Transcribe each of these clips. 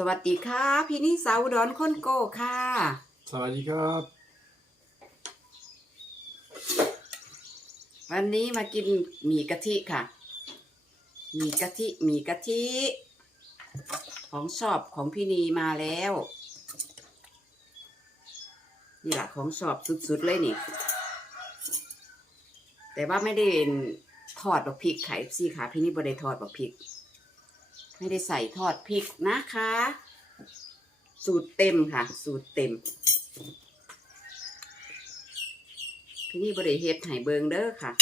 สวัสดีค่ะ พี่นิสาวอุดอนคนโก้ค่ะ สวัสดีครับ วันนี้มากินหมี่กะทิค่ะหมี่กะทิหมี่กะทิ ของชอบของพี่นีมาแล้วนี่แหละของชอบสุดๆเลยนี่ แต่ว่าไม่ได้ทอดบักพริกไข่สิค่ะ พี่นี่บ่ได้ทอดบักพริก ไม่ได้ใส่ทอดพริกนะคะ สูตรเต็มค่ะ สูตรเต็มพี่นี่บริเฮ็ดไห้เบิงเด้อค่ะ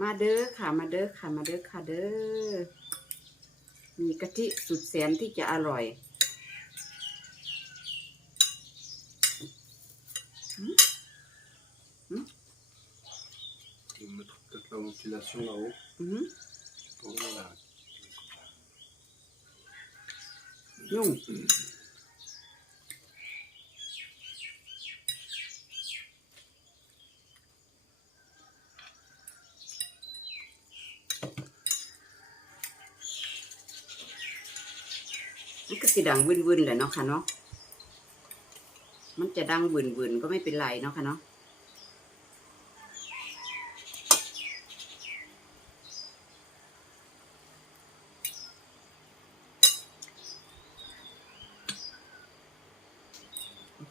มาเด้อค่ะ มาเด้อค่ะ มาเด้อค่ะเด้อ มีกะทิสุดแสนที่จะอร่อย Je vais mettre peut-être la ventilation là-haut. อือหือ Voilà. ยุ่งมั สิดังวืนๆแหละเนาะค่ะเนาะมันจะดังวืนๆก็ไม่เป็นไรเนาะค่ะเนาะ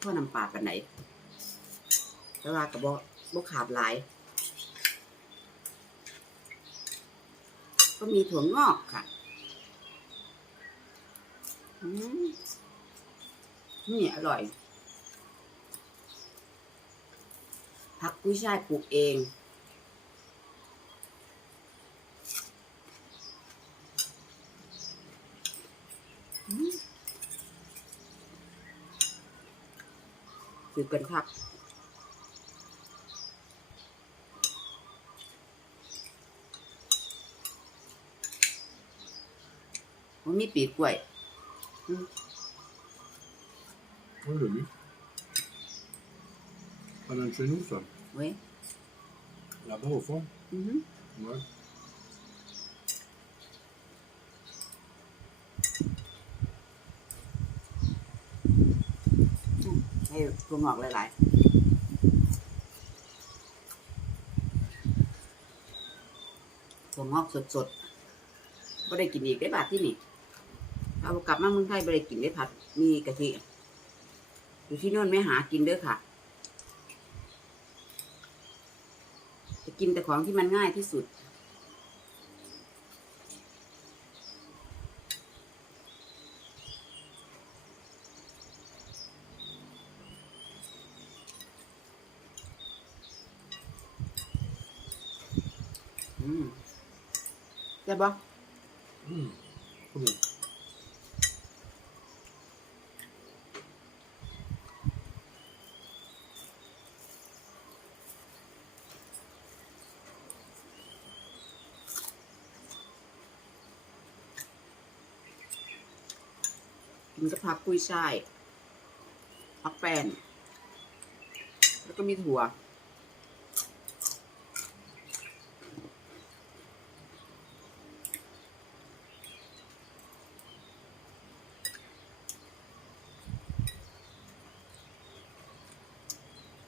พ่อน้ำปลาปันไหนแต่ว่ากับบกบขาดหลาย ก็มีถั่วงอกค่ะ นี่อร่อย ผักกุ้ยช่ายปลูกเอง คือกันครับมีปีกกล้วย Oui, j'ai vu. Pas loin de chez nous, ça. เว้ย Là-bas, au fond. อือหือ Ouais. ให้ถั่วงอกหลายๆถั่วงอกสดๆก็ได้กินอีกได้บาทที่นี่ เอากลับมาเมืองไทยไม่ได้กินได้ผัด มีกะทิอยู่ที่โน่นไม่หากินเด้อค่ะจะกินแต่ของที่มันง่ายที่สุด อืมได้ปะ Mmh. Trop กินกับผักกุ้ยช่ายผักแป้นแล้วก็มีถั่ว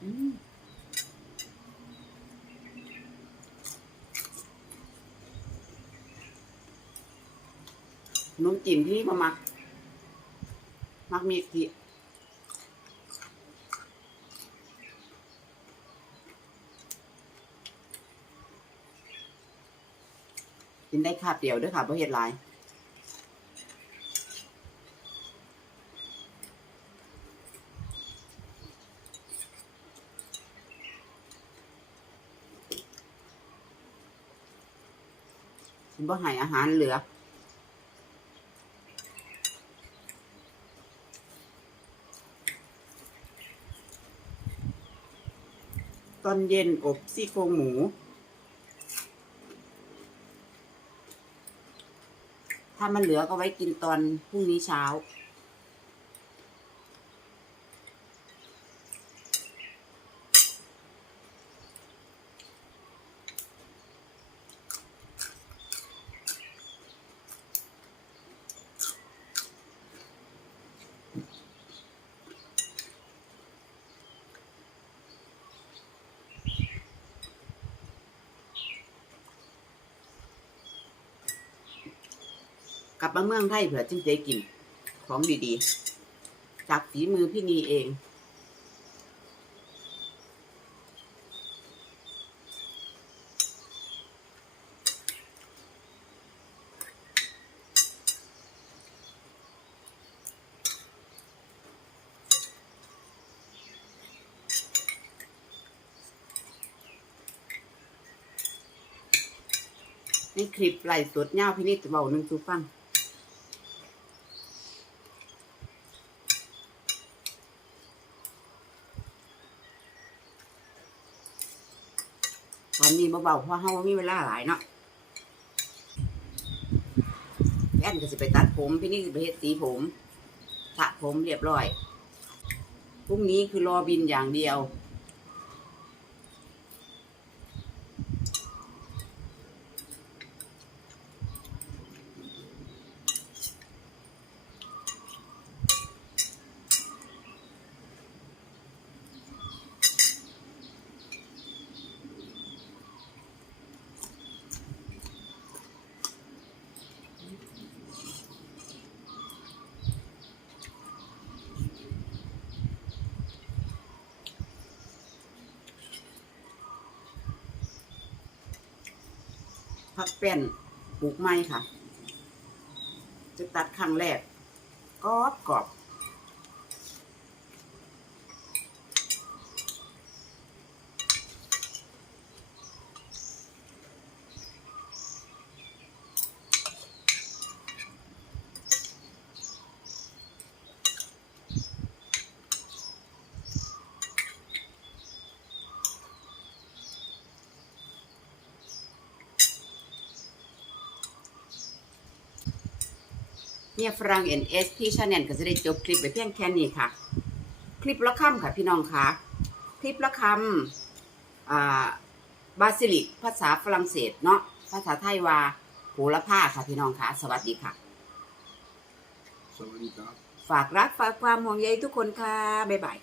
อืมนมจีนที่มามัก มักมีที่กินได้คาบเดียวด้วยค่ะเพราะเห็ดหลายคุณบ่ให้อาหารเหลือ ตอนเย็นอบซี่โครงหมู ถ้ามันเหลือก็ไว้กินตอนพรุ่งนี้เช้า กับมาเมืองไทยเผื่อจึงจะได้กิน ของดีๆ จากฝีมือพี่นีเอง ในคลิปไล่สดเงาพี่นิดเบาหนึ่งสูฟัง ตอนนี้เบาๆเพราะเฮามีเวลาหลายเนาะแอนก็สิไปตัดผมพี่นี่สิไปเฮ็ดสีผมสระผมเรียบร้อยพรุ่งนี้คือรอบินอย่างเดียว พักแป้นปลูกไม้ค่ะ จะตัดครั้งแรกกรอบกรอบ เนี่ยฝรั่งเอ็นเอสที่ชาแนลก็จะได้จบคลิปไปเพียงแค่นี้ค่ะ คลิปละคำค่ะพี่น้องค่ะ คลิปละคำอ่าบาซิลิก ภาษาฝรั่งเศสเนาะภาษาไทยว่าโหระพาค่ะพี่น้องค่ะ สวัสดีค่ะ Ça va, Nika ฝากรักฝากความห่วงใยทุกคนค่ะ บ๊ายบาย